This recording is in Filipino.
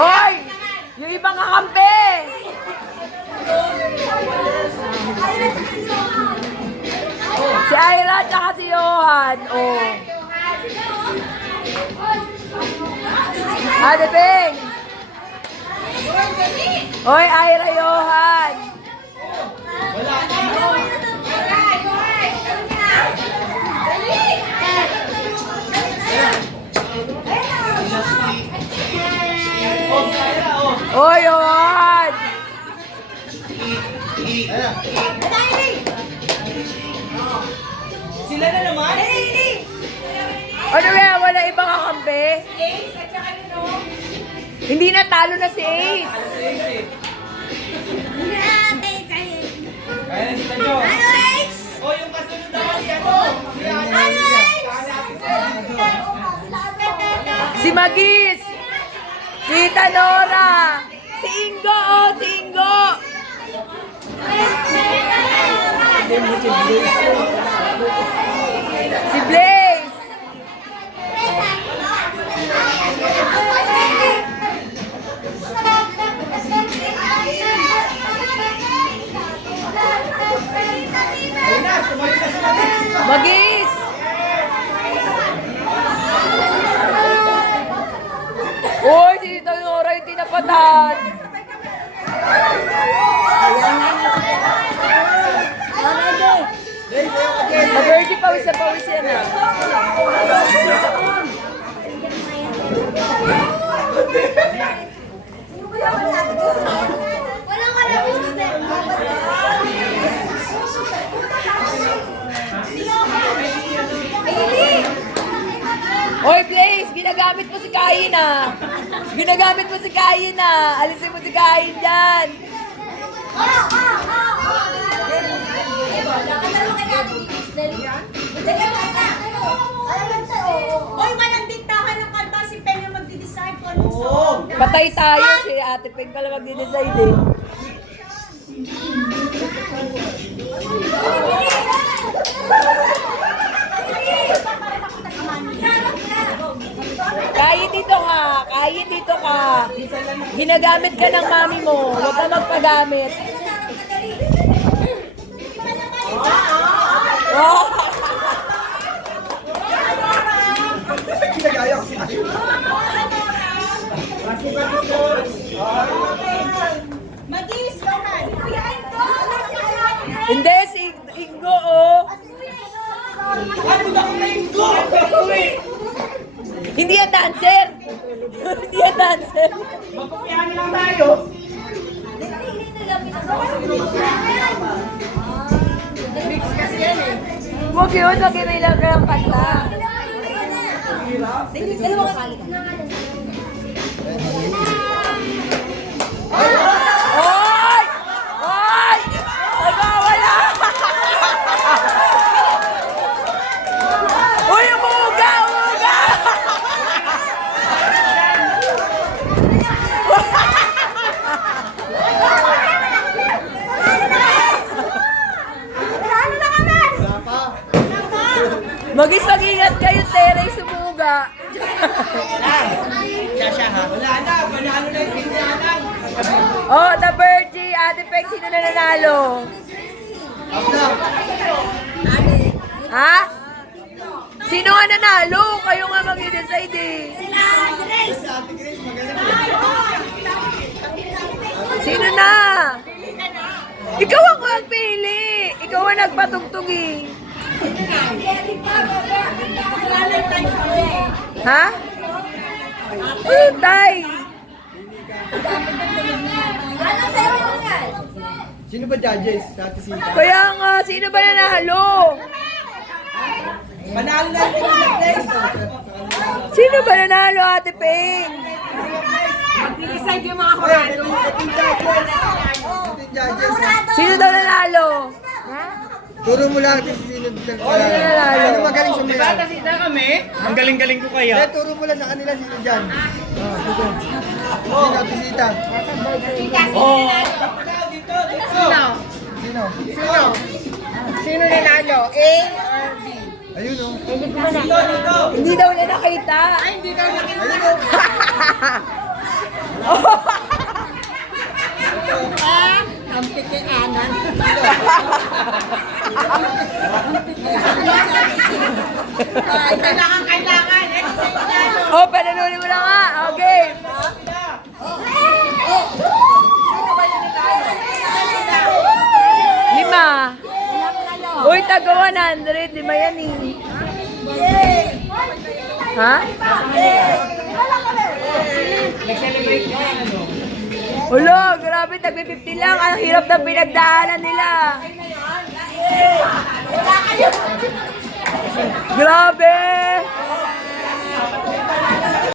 Hoy! Yung ibang kakampi! Si Ira at saka si Johan. Oh. Ate Ping! Hoy, Ira, Johan! Hoy, Johan! Sila na naman? Ano kaya wala ibang kakampi? Hindi natalo na si Ace. Kaya na si Tanyo. O, yung kasunod naman Si Magis. Si Tanora. Si Ingo, oh, si Ingo. Si Blaze. Magis. Uy, si Tanora yung tinapatan. Mag-urgy pawis na pawis yan ah. Hoy, Blaze! Ginagamit mo si Kain ah! Ginagamit mo si Kain ah! Alisin mo si Kain dyan! Hoy, walang diktahan ng kanta si Pen yung magdi-decide kung anong song. Patay tayo si Ate Peng ka lang magdi-decide eh. Kain dito ka! Kain dito ka! Ginagamit ka ng mami mo. Huwag ka magpagamit. Oh! Ginagaya ko si Tanyo. Magis, Johan. Hindi, si Ingo oh! Ano ba kung nainggo? Hindi yan dancer! Hindi yan dancer! Magkupihan lang tayo. Huwag yun, nag-inilang ka ng kanta. Hoy! Hoy! Nagwawala! Uy, umuga! Umuga! Magis mag-ingat kayo, Tere, sumuga. Wala na, panalo na yung pinyanan. Oh, the Virgie, Ate Peg, sino na nanalo? Ha? Sino nga nanalo? Kayo nga mag-decide eh. Sino na? Ikaw ang magpili. Ikaw ang nagpatugtog eh. Ha? Tay! Sino ba judges? Sa Ate Sita? Kaya nga, sino ba nanalo? Panalo na yung pinag-place. Sino ba nanalo, Ate Peng? Mag-decide yung mga kurado. Judges. Sino daw nanalo? Turo mo lang kung sino nanalo? Sino magaling sumayaw? Diba, tasita kami? Ang galing-galing ko kaya. Turo mo lang sa kanila sino dyan. Sino, Ate Sita? Oh. Sino? Sino nanalo? A or B? Ayun oh. Hindi daw nila nakita. Ay, hindi daw nakita. Ang pikianan. Kailangan. Oh, panalunin mo na nga. Okay. Lima. Uy, taga 100. Lima yan eh. Ha? Ulo, grabe, tagpi-50 lang. Ang hirap ng pinagdaanan nila. Grabe!